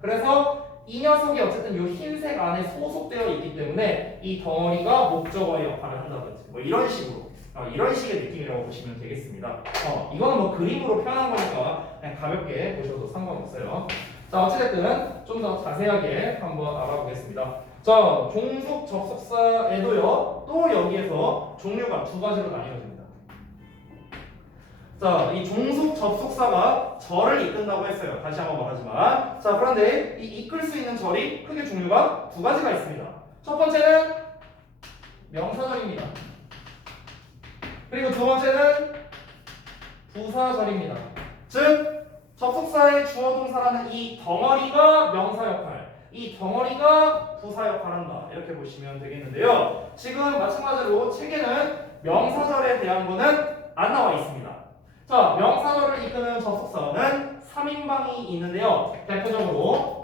그래서 이 녀석이 어쨌든 이 흰색 안에 소속되어 있기 때문에 이 덩어리가 목적어의 역할을 한다든지 뭐 이런 식으로 이런 식의 느낌이라고 보시면 되겠습니다. 이거는 뭐 그림으로 표현한 거니까 그냥 가볍게 보셔도 상관없어요. 자, 어찌됐든 좀 더 자세하게 한번 알아보겠습니다. 자, 종속 접속사에도요, 또 여기에서 종류가 두 가지로 나뉘어집니다. 자, 이 종속 접속사가 절을 이끈다고 했어요. 다시 한번 말하지만. 자, 그런데 이 이끌 수 있는 절이 크게 종류가 두 가지가 있습니다. 첫 번째는 명사절입니다. 그리고 두 번째는 부사절입니다. 즉, 접속사의 주어 동사라는 이 덩어리가 명사 역할, 이 덩어리가 부사 역할한다. 이렇게 보시면 되겠는데요. 지금 마찬가지로 책에는 명사절에 대한 거는 안 나와 있습니다. 자, 명사절을 이끄는 접속사는 3인방이 있는데요. 대표적으로,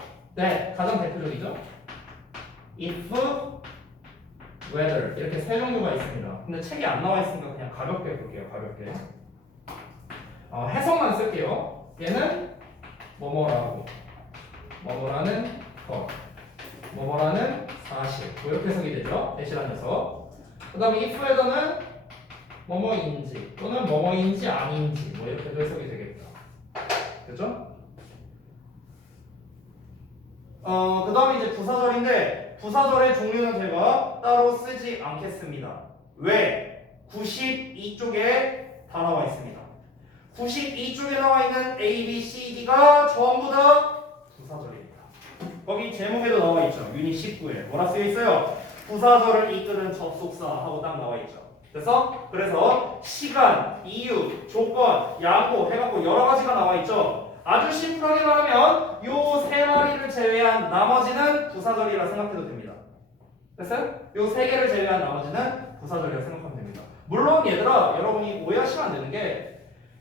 가장 대표적이죠. if, whether 이렇게 세 종류가 있습니다. 근데 책에 안 나와 있으니까 그냥 가볍게 볼게요. 가볍게. 해석만 쓸게요. 얘는 뭐뭐라고, 뭐뭐라는 것, 뭐뭐라는 사실. 뭐 이렇게 해석이 되죠. 대신한 녀석. 그 다음에 if whether는 뭐뭐인지 또는 뭐뭐인지 아닌지 뭐 이렇게도 해석이 되겠다. 됐죠? 그 다음에 이제 부사절인데 부사절의 종류는 제가 따로 쓰지 않겠습니다. 왜? 92쪽에 다 나와 있습니다. 92쪽에 나와 있는 A, B, C, D가 전부 다 부사절입니다. 거기 제목에도 나와 있죠. 유닛 19에 뭐라 쓰여 있어요? 부사절을 이끄는 접속사 하고 딱 나와 있죠. 그래서 시간, 이유, 조건, 양보 해갖고 여러 가지가 나와 있죠. 아주 심플하게 말하면 요 세 마리를 제외한 나머지는 부사절이라 생각해도 됩니다. 됐어요? 요 세 개를 제외한 나머지는 부사절이라 생각하면 됩니다. 물론 얘들아 여러분이 오해하시면 안 되는 게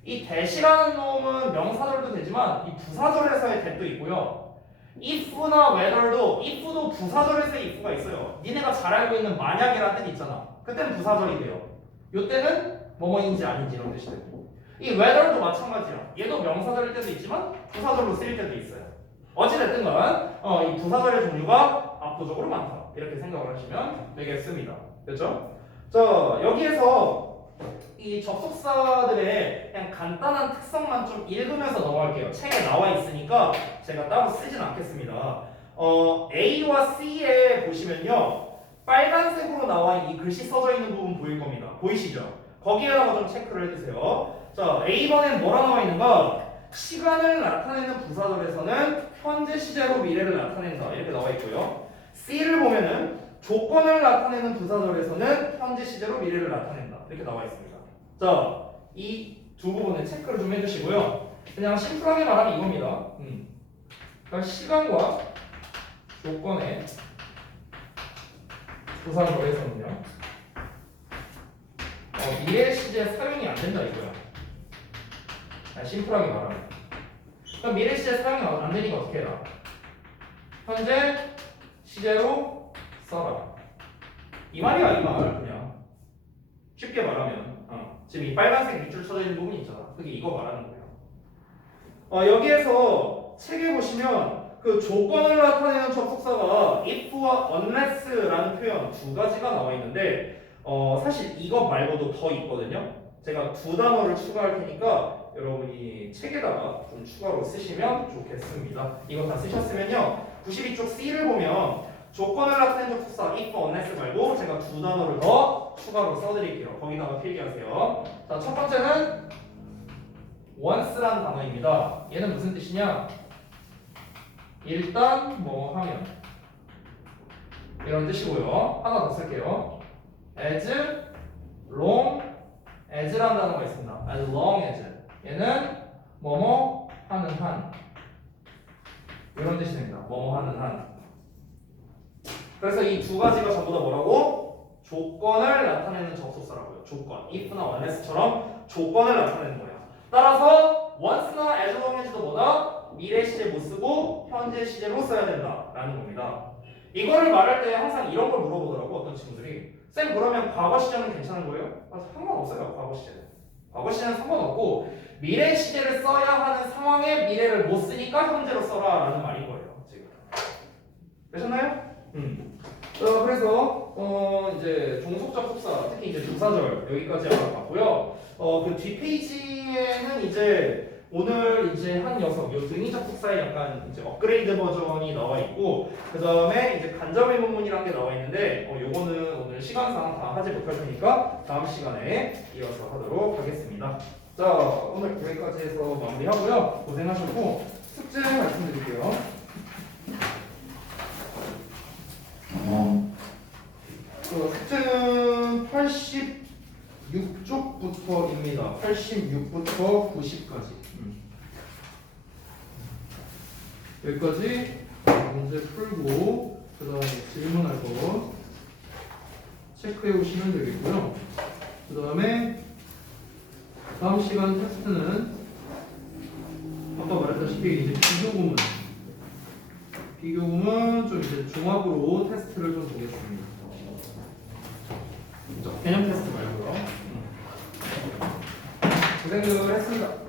이 대시라는 놈은 명사절도 되지만 이 부사절에서의 대도 있고요. if나 whether도 if도 부사절에서의 if가 있어요. 니네가 잘 알고 있는 만약이라는 뜻 있잖아. 그때는 부사절이 돼요. 요때는 뭐뭐인지 아닌지 이런 뜻이 되고 이 whether도 마찬가지야. 얘도 명사절일 때도 있지만 부사절로 쓰일 때도 있어요. 어찌됐든 간 이 부사절의 종류가 압도적으로 많다. 이렇게 생각을 하시면 되겠습니다. 됐죠? 자, 여기에서 이 접속사들의 그냥 간단한 특성만 좀 읽으면서 넘어갈게요. 책에 나와 있으니까 제가 따로 쓰진 않겠습니다. A와 C에 보시면요. 빨간색으로 나와 있는 이 글씨 써져 있는 부분 보일 겁니다. 보이시죠? 거기에다가 좀 체크를 해주세요. 자, A번엔 뭐라 나와 있는가? 시간을 나타내는 부사절에서는 현재 시제로 미래를 나타낸다. 이렇게 나와 있고요. C를 보면은 조건을 나타내는 부사절에서는 현재 시제로 미래를 나타낸다. 이렇게 나와 있습니다. 자, 이 두 부분을 체크를 좀 해주시고요. 그냥 심플하게 말하면 이겁니다. 그러니까 시간과 조건의 부사절에서는요. 미래 시제 사용이 안 된다 이거야. 심플하게 말하면. 그럼 미래 시제 사용이 안 되니까 어떻게 해라? 현재 시제로 써라. 이 말이야 이 말 그냥. 쉽게 말하면 지금 이 빨간색 밑줄 쳐져 있는 부분이 있잖아. 그게 이거 말하는 거예요. 여기에서 책에 보시면 그 조건을 나타내는 접속사가 if와 unless라는 표현 두 가지가 나와 있는데 사실 이것 말고도 더 있거든요. 제가 두 단어를 추가할 테니까 여러분이 책에다가 좀 추가로 쓰시면 좋겠습니다. 이거 다 쓰셨으면요. 92쪽 C를 보면 조건을 나타내는 접속사 if, unless 말고 제가 두 단어를 더 추가로 써드릴게요. 거기다가 필기하세요. 자, 첫 번째는 once라는 단어입니다. 얘는 무슨 뜻이냐? 일단 뭐 하면 이런 뜻이고요. 하나 더 쓸게요. as long as라는 단어가 있습니다. as long as 얘는 뭐뭐 하는 한 이런 뜻이 됩니다. 뭐뭐 하는 한. 그래서 이 두 가지가 전부 다 뭐라고? 조건을 나타내는 접속사라고요. 조건. if나 unless처럼 조건을 나타내는 거야. 따라서 once나 as long as도 뭐다? 미래 시제 못 쓰고 현재 시제로 써야 된다라는 겁니다. 이거를 말할 때 항상 이런 걸 물어보더라고 어떤 친구들이. 쌤 그러면 과거 시제는 괜찮은 거예요? 상관없어요. 과거 시제는. 과거 시제는 상관없고 미래 시제를 써야 하는 상황에 미래를 못 쓰니까 현재로 써라라는 말인 거예요. 지금. 되셨나요? 그래서 이제 종속 접속사 특히 이제 부사절 여기까지 알아봤고요. 그 뒷페이지에는 이제 오늘 이제 한 녀석 요 등위 접속사의 약간 이제 업그레이드 버전이 나와 있고 그 다음에 이제 간접의 문문이라는 게 나와 있는데 요거는 오늘 시간상 다 하지 못할 테니까 다음 시간에 이어서 하도록 하겠습니다. 자, 오늘 여기까지 해서 마무리하고요. 고생하셨고 숙제 말씀드릴게요. 숙제는 86쪽부터입니다. 86부터 90까지. 여기까지 문제 풀고 그 다음에 질문할 거 체크해 오시면 되겠고요. 그 다음에 다음 시간 테스트는 아까 말했다시피 이제 비교구문 좀 이제 종합으로 테스트를 좀 보겠습니다. 개념 테스트 말고요. 고생들 했습니다.